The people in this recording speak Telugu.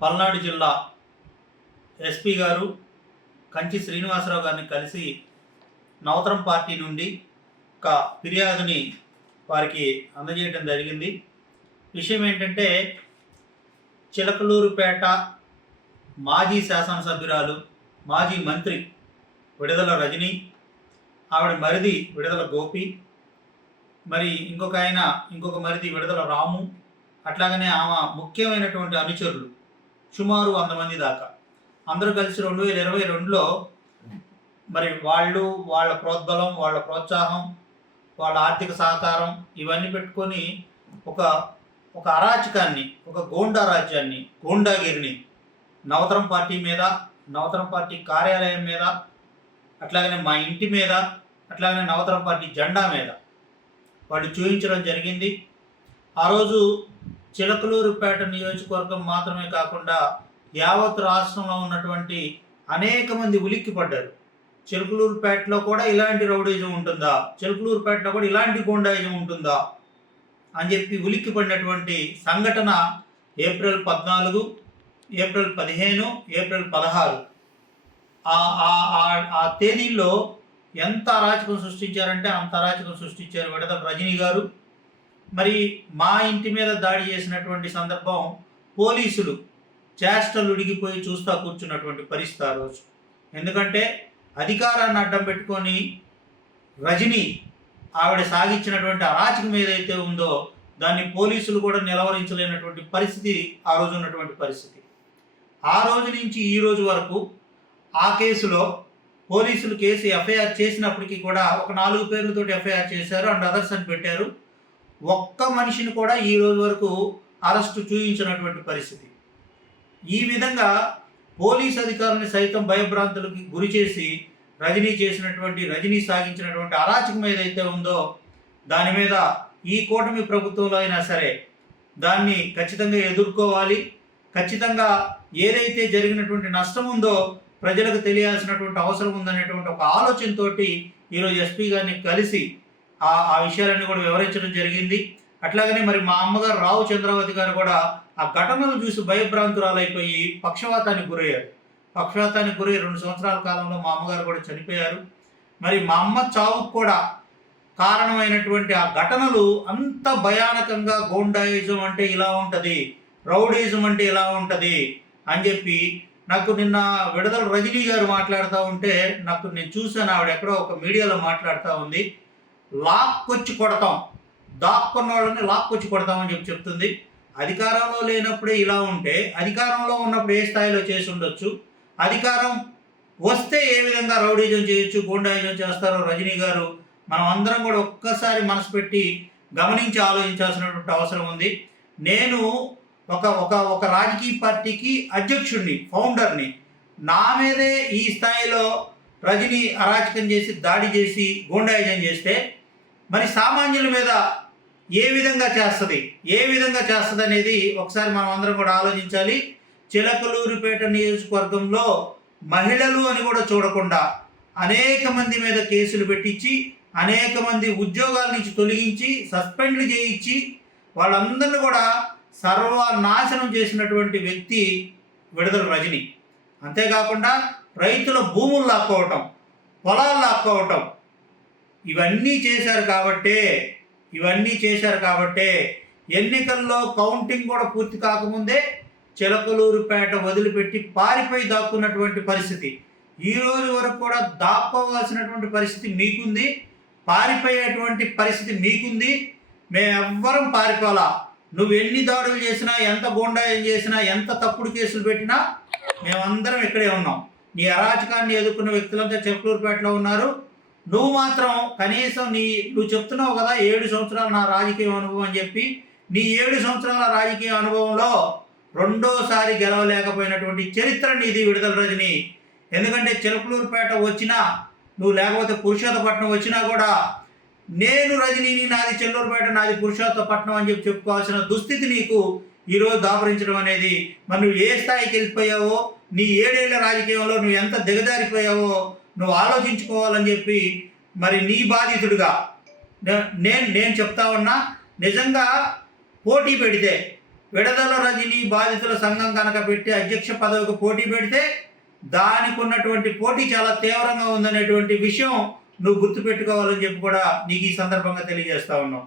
పల్నాడు జిల్లా ఎస్పీ గారు కంచి శ్రీనివాసరావు గారిని కలిసి నవతరం పార్టీ నుండి ఒక ఫిర్యాదుని వారికి అందజేయడం జరిగింది. విషయం ఏంటంటే చిలకలూరుపేట మాజీ శాసనసభ్యురాలు మాజీ మంత్రి విడుదల రజని ఆవిడ మరిది విడుదల గోపి మరి ఇంకొక ఆయన ఇంకొక మరిది విడుదల రాము అట్లాగనే ఆమె ముఖ్యమైనటువంటి అనుచరులు సుమారు వంద మంది దాకా. అందరూ కలిసి రెండు వేల ఇరవై రెండులో మరి వాళ్ళు వాళ్ళ ప్రోద్బలం వాళ్ళ ప్రోత్సాహం వాళ్ళ ఆర్థిక సహకారం ఇవన్నీ పెట్టుకొని ఒక ఒక అరాచకాన్ని ఒక గోండా రాజ్యాన్ని గోండాగిరిని నవతరం పార్టీ మీద నవతరం పార్టీ కార్యాలయం మీద అట్లాగనే మా ఇంటి మీద అట్లాగనే నవతరం పార్టీ జెండా మీద వాళ్ళు చూపించడం జరిగింది. ఆ రోజు చిలకలూరుపేట నియోజకవర్గం మాత్రమే కాకుండా యావత్ రాష్ట్రంలో ఉన్నటువంటి అనేక మంది ఉలిక్కి పడ్డారు చిలకలూరుపేటలో కూడా ఇలాంటి రౌడీజం ఉంటుందా? చిలకలూరుపేటలో కూడా ఇలాంటి గోండాయిజం ఉంటుందా? అని చెప్పి ఉలిక్కి పడినటువంటి సంఘటన ఏప్రిల్ పద్నాలుగు ఏప్రిల్ పదిహేను ఏప్రిల్ పదహారు. ఆ- ఆ తేదీల్లో ఎంత అరాచకం సృష్టించారంటే అంత అరాచకం సృష్టించారు విడత రజనీ గారు. మరి మా ఇంటి మీద దాడి చేసినటువంటి సందర్భం పోలీసులు చేష్టలు ఉడిగిపోయి చూస్తా కూర్చున్నటువంటి పరిస్థితి ఆ రోజు. ఎందుకంటే అధికారాన్ని అడ్డం పెట్టుకొని రజని ఆవిడ సాగించినటువంటి అరాచకం ఏదైతే ఉందో దాన్ని పోలీసులు కూడా నిలవరించలేనటువంటి పరిస్థితి ఆ రోజు ఉన్నటువంటి పరిస్థితి. ఆ రోజు నుంచి ఈ రోజు వరకు ఆ కేసులో పోలీసులు కేసు ఎఫ్ఐఆర్ చేసినప్పటికీ కూడా ఒక నాలుగు పేర్లతోటి ఎఫ్ఐఆర్ చేశారు అండ్ అదర్స్ అని పెట్టారు. ఒక్క మనిషిని కూడా ఈ రోజు వరకు అరెస్టు చూపించినటువంటి పరిస్థితి. ఈ విధంగా పోలీస్ అధికారులను సైతం భయభ్రాంతులకు గురి చేసి రజనీ చేసినటువంటి రజనీ సాగించినటువంటి అరాచకం ఏదైతే ఉందో దాని మీద ఈ కూటమి ప్రభుత్వంలో అయినా సరే దాన్ని ఖచ్చితంగా ఎదుర్కోవాలి. ఖచ్చితంగా ఏదైతే జరిగినటువంటి నష్టం ఉందో ప్రజలకు తెలియాల్సినటువంటి అవసరం ఉందనేటువంటి ఒక ఆలోచనతోటి ఈరోజు ఎస్పీ గారిని కలిసి ఆ ఆ విషయాలన్నీ కూడా వివరించడం జరిగింది. అట్లాగనే మరి మా అమ్మగారు రావు చంద్రావతి గారు కూడా ఆ ఘటనలు చూసి భయభ్రాంతురాలైపోయి పక్షవాతానికి గురయ్యారు. పక్షవాతానికి గురై రెండు సంవత్సరాల కాలంలో మా అమ్మగారు కూడా చనిపోయారు. మరి మా అమ్మ చావుకు కూడా కారణమైనటువంటి ఆ ఘటనలు అంత భయానకంగా గోండాయిజం అంటే ఇలా ఉంటుంది రౌడీజం అంటే ఇలా ఉంటుంది అని చెప్పి నాకు నిన్న విడుదల రజనీ గారు మాట్లాడుతూ ఉంటే నాకు నేను చూశాను ఆవిడ ఎక్కడో ఒక మీడియాలో మాట్లాడుతూ ఉంది. లాక్కొచ్చి కొడతాం. దాక్కున్న వాళ్ళని లాక్కొచ్చి కొడతామని చెప్పి చెప్తుంది. అధికారంలో లేనప్పుడే ఇలా ఉంటే అధికారంలో ఉన్నప్పుడు ఏ స్థాయిలో చేసి ఉండొచ్చు? అధికారం వస్తే ఏ విధంగా రౌడీజం చేయొచ్చు గూండాయిజం చేస్తారో రజనీ గారు మనం అందరం కూడా ఒక్కసారి మనసు పెట్టి గమనించి ఆలోచించాల్సినటువంటి అవసరం ఉంది. నేను ఒక ఒక ఒక రాజకీయ పార్టీకి అధ్యక్షుడిని ఫౌండర్ని నా మీదే ఈ స్థాయిలో రజనీ అరాచకం చేసి దాడి చేసి గూండాయిజం చేస్తే మరి సామాన్యుల మీద ఏ విధంగా చేస్తుంది? ఏ విధంగా చేస్తుంది అనేది ఒకసారి మనం అందరం కూడా ఆలోచించాలి. చిలకలూరుపేట నియోజకవర్గంలో మహిళలు అని కూడా చూడకుండా అనేక మంది మీద కేసులు పెట్టించి అనేక మంది ఉద్యోగాల నుంచి తొలగించి సస్పెండ్లు చేయించి వాళ్ళందరిని కూడా సర్వనాశనం చేసినటువంటి వ్యక్తి విడుదల రజని. అంతేకాకుండా రైతుల భూములు లాక్కోవటం పొలాలు లాక్కోవటం ఇవన్నీ చేశారు కాబట్టే ఇవన్నీ చేశారు కాబట్టే ఎన్నికల్లో కౌంటింగ్ కూడా పూర్తి కాకముందే చిలకలూరుపేట వదిలిపెట్టి పారిపోయి దాక్కున్నటువంటి పరిస్థితి. ఈ రోజు వరకు కూడా దాక్కోవాల్సినటువంటి పరిస్థితి మీకుంది పారిపోయేటువంటి పరిస్థితి మీకుంది. మేమెవ్వరం పారిపోలా నువ్వు ఎన్ని దాడులు చేసినా ఎంత గోండాయం చేసినా ఎంత తప్పుడు కేసులు పెట్టినా మేమందరం ఇక్కడే ఉన్నాం. నీ అరాచకాన్ని ఎదుర్కొన్న వ్యక్తులంతా చెప్పులూరుపేటలో ఉన్నారు. నువ్వు మాత్రం కనీసం నీ నువ్వు చెప్తున్నావు కదా ఏడు సంవత్సరాల నా రాజకీయ అనుభవం అని చెప్పి నీ ఏడు సంవత్సరాల రాజకీయ అనుభవంలో రెండోసారి గెలవలేకపోయినటువంటి చరిత్ర నీది విడుదల రజని. ఎందుకంటే చిలకలూరుపేట వచ్చినా నువ్వు లేకపోతే పురుషోత్తపట్నం వచ్చినా కూడా నేను రజనీని నాది చెల్లూరుపేట నాది పురుషోత్తపట్నం అని చెప్పి చెప్పుకోవాల్సిన దుస్థితి నీకు ఈరోజు దాపరించడం అనేది. మరి నువ్వు ఏ స్థాయికి వెళ్ళిపోయావో నీ ఏడేళ్ళ రాజకీయంలో నువ్వు ఎంత దిగజారిపోయావో నువ్వు ఆలోచించుకోవాలని చెప్పి మరి నీ బాధితుడిగా నేను నేను చెప్తా ఉన్నా నిజంగా పోటీ పెడితే విడదల రజనీ బాధితుల సంఘం కనుక పెట్టి అధ్యక్ష పదవికి పోటీ పెడితే దానికి ఉన్నటువంటి పోటీ చాలా తీవ్రంగా ఉందనేటువంటి విషయం నువ్వు గుర్తుపెట్టుకోవాలని చెప్పి కూడా నీకు ఈ సందర్భంగా తెలియజేస్తా ఉన్నాం